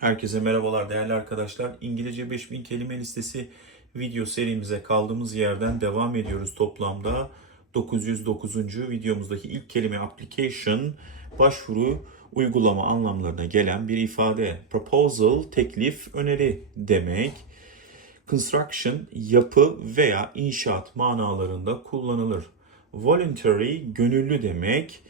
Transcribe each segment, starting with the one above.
Herkese merhabalar değerli arkadaşlar. İngilizce 5000 kelime listesi video serimize kaldığımız yerden devam ediyoruz. Toplamda 909. videomuzdaki ilk kelime application, başvuru, uygulama anlamlarına gelen bir ifade. Proposal, teklif, öneri demek. Construction, yapı veya inşaat manalarında kullanılır. Voluntary, gönüllü demek.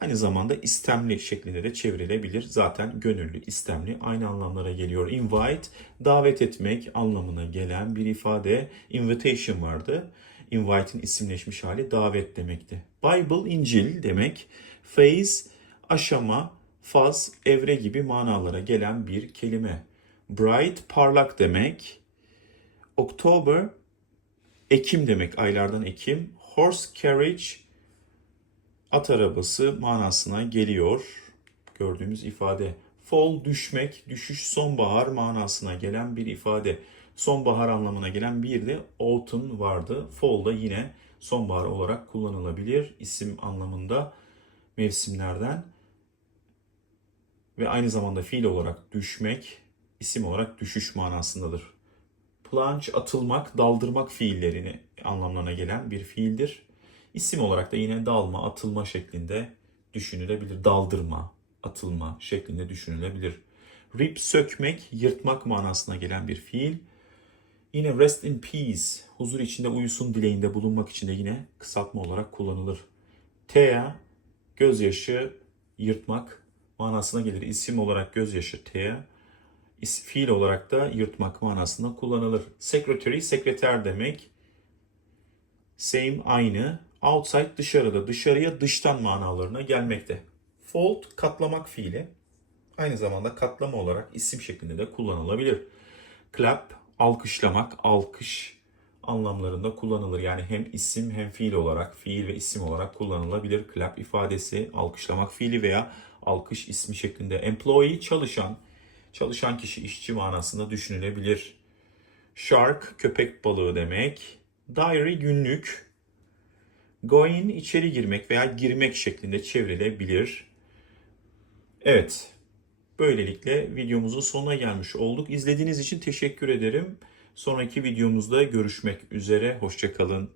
Aynı zamanda istemli şeklinde de çevrilebilir. Zaten gönüllü, istemli aynı anlamlara geliyor. Invite, davet etmek anlamına gelen bir ifade. Invitation vardı. Invite'in isimleşmiş hali davet demekti. Bible, İncil demek. Phase, aşama, faz, evre gibi manalara gelen bir kelime. Bright, parlak demek. October, Ekim demek, aylardan Ekim. Horse carriage, at arabası manasına geliyor gördüğümüz ifade. Fall düşmek, düşüş sonbahar manasına gelen bir ifade. Sonbahar anlamına gelen bir de autumn vardı. Fall da yine sonbahar olarak kullanılabilir isim anlamında mevsimlerden. Ve aynı zamanda fiil olarak düşmek, isim olarak düşüş manasındadır. Plunge atılmak, daldırmak fiillerini anlamlarına gelen bir fiildir. İsim olarak da yine dalma, atılma şeklinde düşünülebilir. Daldırma, atılma şeklinde düşünülebilir. Rip sökmek, yırtmak manasına gelen bir fiil. Yine rest in peace, huzur içinde uyusun dileğinde bulunmak için de yine kısaltma olarak kullanılır. Tea, gözyaşı, yırtmak manasına gelir. İsim olarak gözyaşı tea, fiil olarak da yırtmak manasında kullanılır. Secretary, sekreter demek. Same, aynı. Outside, dışarıda, dışarıya, dıştan manalarına gelmekte. Fold, katlamak fiili. Aynı zamanda katlama olarak isim şeklinde de kullanılabilir. Clap, alkışlamak, alkış anlamlarında kullanılır. Yani hem isim hem fiil olarak, fiil ve isim olarak kullanılabilir. Clap ifadesi alkışlamak fiili veya alkış ismi şeklinde. Employee, çalışan, çalışan kişi, işçi manasında düşünülebilir. Shark, köpek balığı demek. Diary, günlük. Go in, içeri girmek veya girmek şeklinde çevrilebilir. Evet, böylelikle videomuzun sonuna gelmiş olduk. İzlediğiniz için teşekkür ederim. Sonraki videomuzda görüşmek üzere. Hoşçakalın.